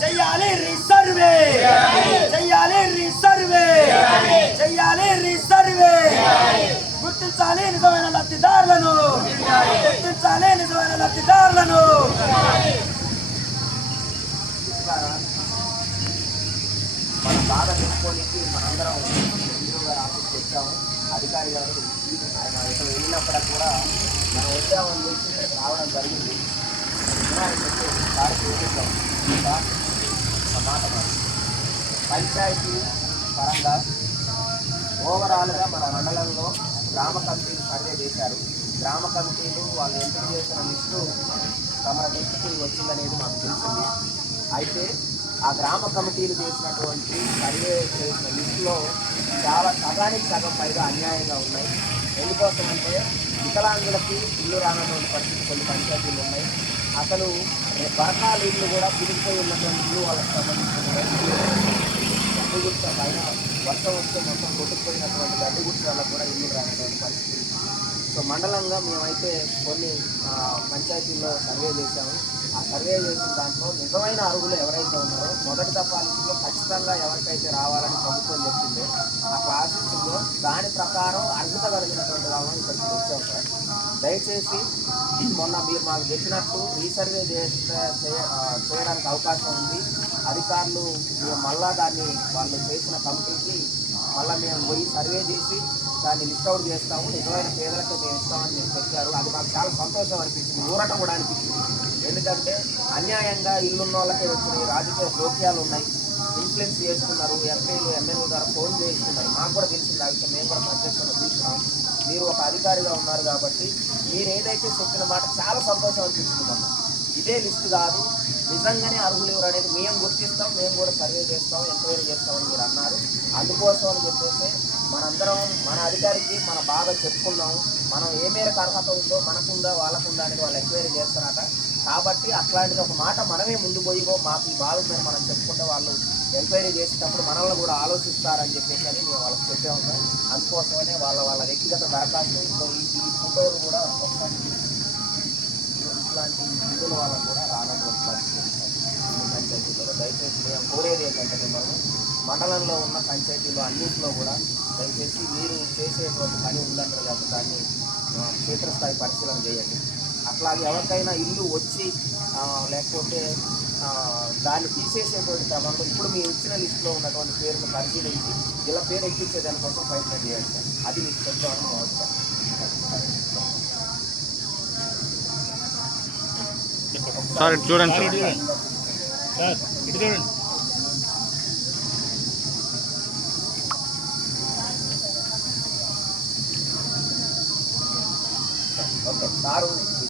చెయ్యాలి రీసర్వే చెయ్యాలి రీసర్వే చెయ్యాలి రీసర్వే గుర్తించాలి నిజమైన లబ్ధిదారులను. గుర్తించాలి నిజమైన లబ్ధిదారులను. మనం బాధ చెప్పుకోనికి మనందరం ఎండిఓ గారు ఆఫీస్కి వచ్చాము. అధికారి గారు ఆయన ఇక్కడ వెళ్ళినప్పుడు కూడా మనం వచ్చామని చెప్పి రావడం జరిగింది. వినాయక చూపిస్తాం ఒకసారి చూపిద్దాం ఇంకా ఒక మాట పంచాయతీ పరంగా ఓవరాల్గా మన మండలంలో గ్రామ కమిటీలు సర్వే చేశారు. గ్రామ కమిటీలు వాళ్ళు ఎంపిక చేసిన లిస్టు తమ దృష్టికి వచ్చిందనేది మాకు తెలిసింది. అయితే ఆ గ్రామ కమిటీలు చేసినటువంటి సర్వే చేసిన లిస్టులో చాలా సగానికి సగం పైగా అన్యాయంగా ఉన్నాయి. ఎందుకోసమంటే వికలాంగులకి ఇల్లు రానటువంటి పరిస్థితి కొన్ని పంచాయతీలు ఉన్నాయి. అసలు బరకా ఇల్లు కూడా పిలిచిపోయి ఉన్నటువంటి వాళ్ళకి సంబంధించిన గడ్డి గుట్ట పైన వర్షం వస్తే మొత్తం కొట్టుకుపోయినటువంటి గడ్డి గుట్ట వాళ్ళకు కూడా ఇల్లు రానటువంటి పరిస్థితి. సో మండలంగా మేమైతే కొన్ని పంచాయతీల్లో సర్వే చేశాము. ఆ సర్వే చేసిన దాంట్లో నిజమైన అరుగులు ఎవరైతే ఉన్నారో మొదటి దఫా లిస్టులో ఖచ్చితంగా ఎవరికైతే రావాలని ప్రభుత్వం చెప్పిందో ఆ క్లాసెస్లో దాని ప్రకారం అర్హత కలిగినటువంటి వాళ్ళని ఇక్కడికి వచ్చాం దయచేసి మొన్న మీరు మాకు చెప్పినట్టు రీసర్వే చేస్తే చేయ- చేయడానికి అవకాశం ఉంది. అధికారులు మేము మళ్ళా దాన్ని వాళ్ళు చేసిన కమిటీకి మళ్ళీ మేము పోయి సర్వే చేసి దాన్ని లిస్ట్ అవుట్ చేస్తాము. నిజమైన పేదలకు మేము ఇస్తామని మీరు చెప్పారు. అది మాకు చాలా సంతోషం అనిపించింది. ఊరటం కూడా అనిపించింది. ఎందుకంటే అన్యాయంగా ఇల్లున్న వాళ్ళకే వచ్చినాయి రాజకీయ జోక్యాలు ఉన్నాయి. ఇన్ఫ్లుయెన్స్ చేస్తున్నారు. ఎంపీలు ఎమ్మెల్యే ద్వారా ఫోన్ చేస్తున్నారు. మాకు కూడా తెలిసింది ఆ విషయం. మేము కూడా ప్రత్యక్షంగా చూసినాం మీరు ఒక అధికారిగా ఉన్నారు కాబట్టి మీరు ఏదైతే చెప్పిన మాట చాలా సంతోషం అనిపించింది మనం ఇదే లిస్ట్ కాదు నిజంగానే అర్హులు ఎవరు అనేది మేము గుర్తిస్తాం మేము కూడా సర్వే చేస్తాం ఎంక్వైరీ చేస్తామని మీరు అన్నారు. అందుకోసం అని చెప్పేసి మనందరం మన అధికారికి మన బాగా చెప్పుకుందాం మనం ఏ మేరకు అర్హత ఉందో మనకుందా వాళ్ళకుందా అనేది వాళ్ళు ఎంక్వైరీ చేస్తారట. కాబట్టి అట్లాంటిది ఒక మాట మనమే ముందు పోయిపో మాకు ఈ బాధ ఉందని మనం చెప్పుకుంటే వాళ్ళు ఎంక్వైరీ చేసేటప్పుడు మనల్ని కూడా ఆలోచిస్తారని చెప్పేసి అని మేము వాళ్ళకి చెప్పే ఉన్నాం అందుకోసమనే వాళ్ళ వాళ్ళ వ్యక్తిగత దరఖాస్తు ఇంకో ఈ ఫోటోలు కూడా ఒకసారి ఇట్లాంటి నిధుల వల్ల కూడా రానటువంటి పరిస్థితి ఉంది. దయచేసి మేము కోరేది ఏంటంటే మిమ్మల్ని మండలంలో ఉన్న పంచాయతీలో అన్నింటిలో కూడా దయచేసి మీరు చేసేటువంటి పని ఉందంటారు కాబట్టి దాన్ని క్షేత్రస్థాయి పరిశీలన చేయండి. అట్లాగే ఎవరికైనా ఇల్లు వచ్చి లేకపోతే దాన్ని తీసేసేటువంటి క్రమంలో ఇప్పుడు మీరు ఇచ్చిన లిస్టులో ఉన్నటువంటి పేరును పరిశీలించి ఇలా పేరు ఎక్కించే దానికోసం ప్రయత్నం చేయండి సార్. అది మీకు చెప్తామని వచ్చాం సార్ ఇటు చూడండి సార్. సార్ ఇటు చూడండి. Okay sir